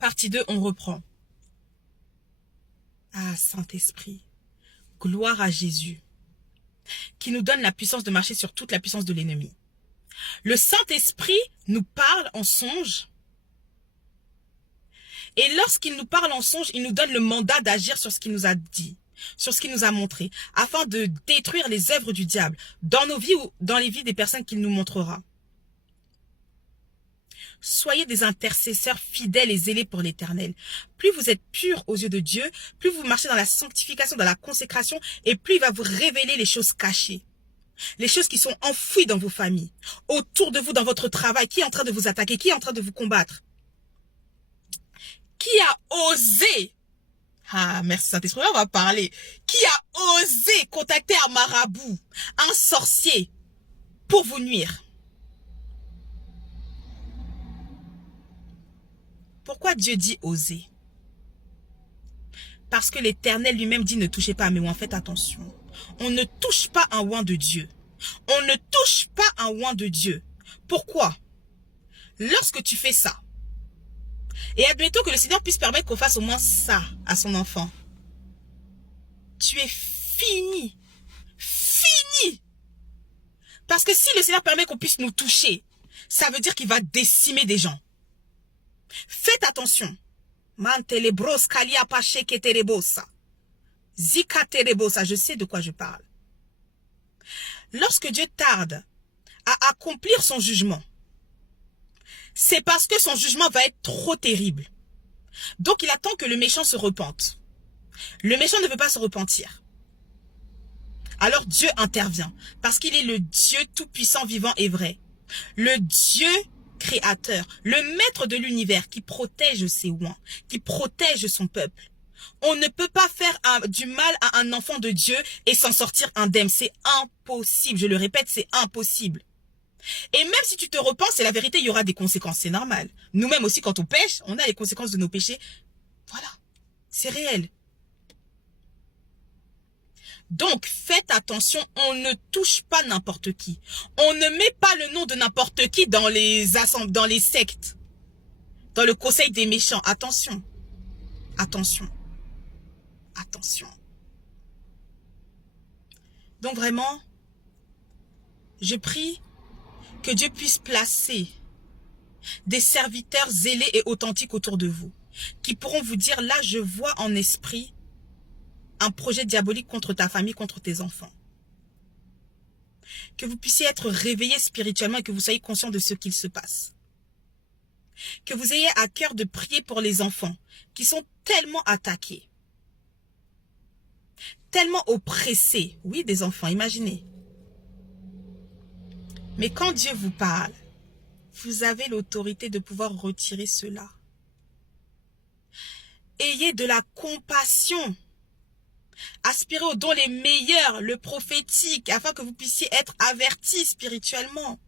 Partie 2, on reprend. Ah, Saint-Esprit, gloire à Jésus, qui nous donne la puissance de marcher sur toute la puissance de l'ennemi. Le Saint-Esprit nous parle en songe. Et lorsqu'il nous parle en songe, il nous donne le mandat d'agir sur ce qu'il nous a dit, sur ce qu'il nous a montré, afin de détruire les œuvres du diable dans nos vies ou dans les vies des personnes qu'il nous montrera. Soyez des intercesseurs fidèles et zélés pour l'Éternel. Plus vous êtes purs aux yeux de Dieu, plus vous marchez dans la sanctification, dans la consécration, et plus il va vous révéler les choses cachées. Les choses qui sont enfouies dans vos familles, autour de vous, dans votre travail, qui est en train de vous attaquer, qui est en train de vous combattre. Qui a osé, ah merci Saint-Esprit, on va parler, qui a osé contacter un marabout, un sorcier, pour vous nuire? Pourquoi Dieu dit oser? Parce que l'Éternel lui-même dit ne touchez pas à mes oins, faites attention. On ne touche pas un oint de Dieu. On ne touche pas un oint de Dieu. Pourquoi? Lorsque tu fais ça, et admettons que le Seigneur puisse permettre qu'on fasse au moins ça à son enfant, tu es fini. Fini. Parce que si le Seigneur permet qu'on puisse nous toucher, ça veut dire qu'il va décimer des gens. Faites attention. Je sais de quoi je parle. Lorsque Dieu tarde à accomplir son jugement, c'est parce que son jugement va être trop terrible. Donc il attend que le méchant se repente. Le méchant ne veut pas se repentir. Alors Dieu intervient, parce qu'il est le Dieu tout-puissant, vivant et vrai. Le Dieu créateur, le maître de l'univers qui protège ses oints, qui protège son peuple. On ne peut pas faire du mal à un enfant de Dieu et s'en sortir indemne. C'est impossible. Je le répète, c'est impossible. Et même si tu te repens, c'est la vérité, il y aura des conséquences. C'est normal. Nous-mêmes aussi, quand on pêche, on a les conséquences de nos péchés. Voilà. C'est réel. Donc, faites attention, on ne touche pas n'importe qui. On ne met pas le nom de n'importe qui dans les assemblées, dans les sectes, dans le conseil des méchants. Attention. Attention. Attention. Donc vraiment, je prie que Dieu puisse placer des serviteurs zélés et authentiques autour de vous, qui pourront vous dire, là je vois en esprit un projet diabolique contre ta famille, contre tes enfants. Que vous puissiez être réveillés spirituellement et que vous soyez conscients de ce qu'il se passe. Que vous ayez à cœur de prier pour les enfants qui sont tellement attaqués, tellement oppressés. Oui, des enfants, imaginez. Mais quand Dieu vous parle, vous avez l'autorité de pouvoir retirer cela. Ayez de la compassion. Aspirez aux dons les meilleurs, le prophétique, afin que vous puissiez être avertis spirituellement.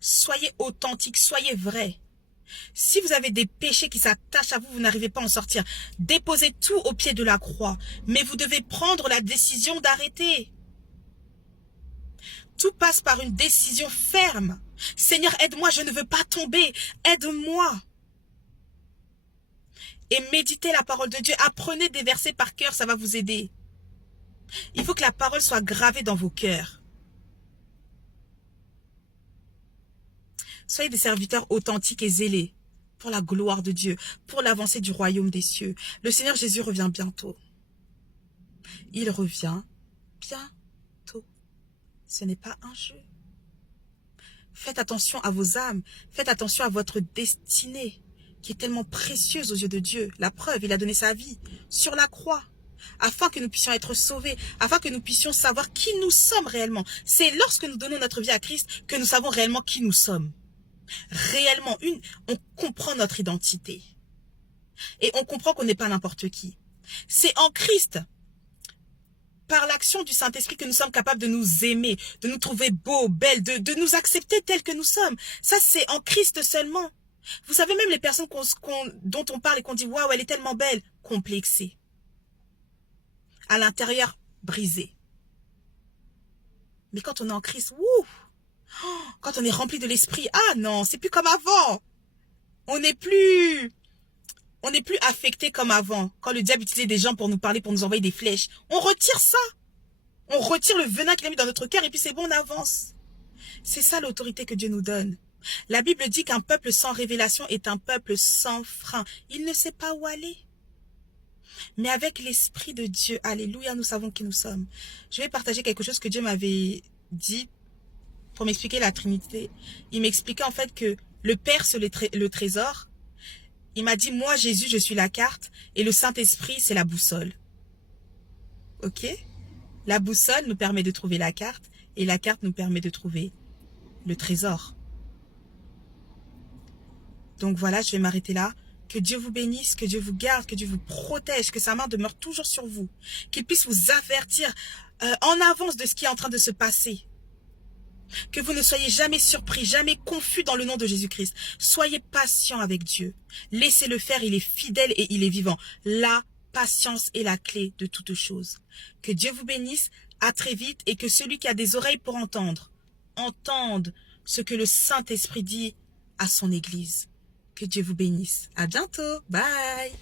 Soyez authentiques, soyez vrais. Si vous avez des péchés qui s'attachent à vous, vous n'arrivez pas à en sortir. Déposez tout au pied de la croix. Mais vous devez prendre la décision d'arrêter. Tout passe par une décision ferme. Seigneur, aide-moi, je ne veux pas tomber. Aide-moi. Et méditez la parole de Dieu. Apprenez des versets par cœur, ça va vous aider. Il faut que la parole soit gravée dans vos cœurs. Soyez des serviteurs authentiques et zélés pour la gloire de Dieu, pour l'avancée du royaume des cieux. Le Seigneur Jésus revient bientôt. Il revient bientôt. Ce n'est pas un jeu. Faites attention à vos âmes. Faites attention à votre destinée, qui est tellement précieuse aux yeux de Dieu. La preuve, il a donné sa vie sur la croix, afin que nous puissions être sauvés, afin que nous puissions savoir qui nous sommes réellement. C'est lorsque nous donnons notre vie à Christ que nous savons réellement qui nous sommes. Réellement, on comprend notre identité. Et on comprend qu'on n'est pas n'importe qui. C'est en Christ, par l'action du Saint-Esprit, que nous sommes capables de nous aimer, de nous trouver beaux, belles, de nous accepter tels que nous sommes. Ça, c'est en Christ seulement. Vous savez, même les personnes dont on parle et qu'on dit « Waouh, elle est tellement belle », complexées. À l'intérieur, brisées. Mais quand on est en Christ, wouh, Quand on est rempli de l'esprit, ah non, c'est plus comme avant. On n'est plus affecté comme avant. Quand le diable utilisait des gens pour nous parler, pour nous envoyer des flèches. On retire ça. On retire le venin qu'il a mis dans notre cœur et puis c'est bon, on avance. C'est ça l'autorité que Dieu nous donne. La Bible dit qu'un peuple sans révélation est un peuple sans frein. Il ne sait pas où aller. Mais avec l'Esprit de Dieu, alléluia, nous savons qui nous sommes. Je vais partager quelque chose que Dieu m'avait dit pour m'expliquer la Trinité. Il m'expliquait en fait que le Père, c'est le trésor. Il m'a dit, moi Jésus, je suis la carte et le Saint-Esprit, c'est la boussole. Ok? La boussole nous permet de trouver la carte et la carte nous permet de trouver le trésor. Donc voilà, je vais m'arrêter là. Que Dieu vous bénisse, que Dieu vous garde, que Dieu vous protège, que sa main demeure toujours sur vous. Qu'il puisse vous avertir en avance de ce qui est en train de se passer. Que vous ne soyez jamais surpris, jamais confus dans le nom de Jésus-Christ. Soyez patient avec Dieu. Laissez-le faire, il est fidèle et il est vivant. La patience est la clé de toute chose. Que Dieu vous bénisse, à très vite et que celui qui a des oreilles pour entendre, entende ce que le Saint-Esprit dit à son Église. Que Dieu vous bénisse. À bientôt. Bye.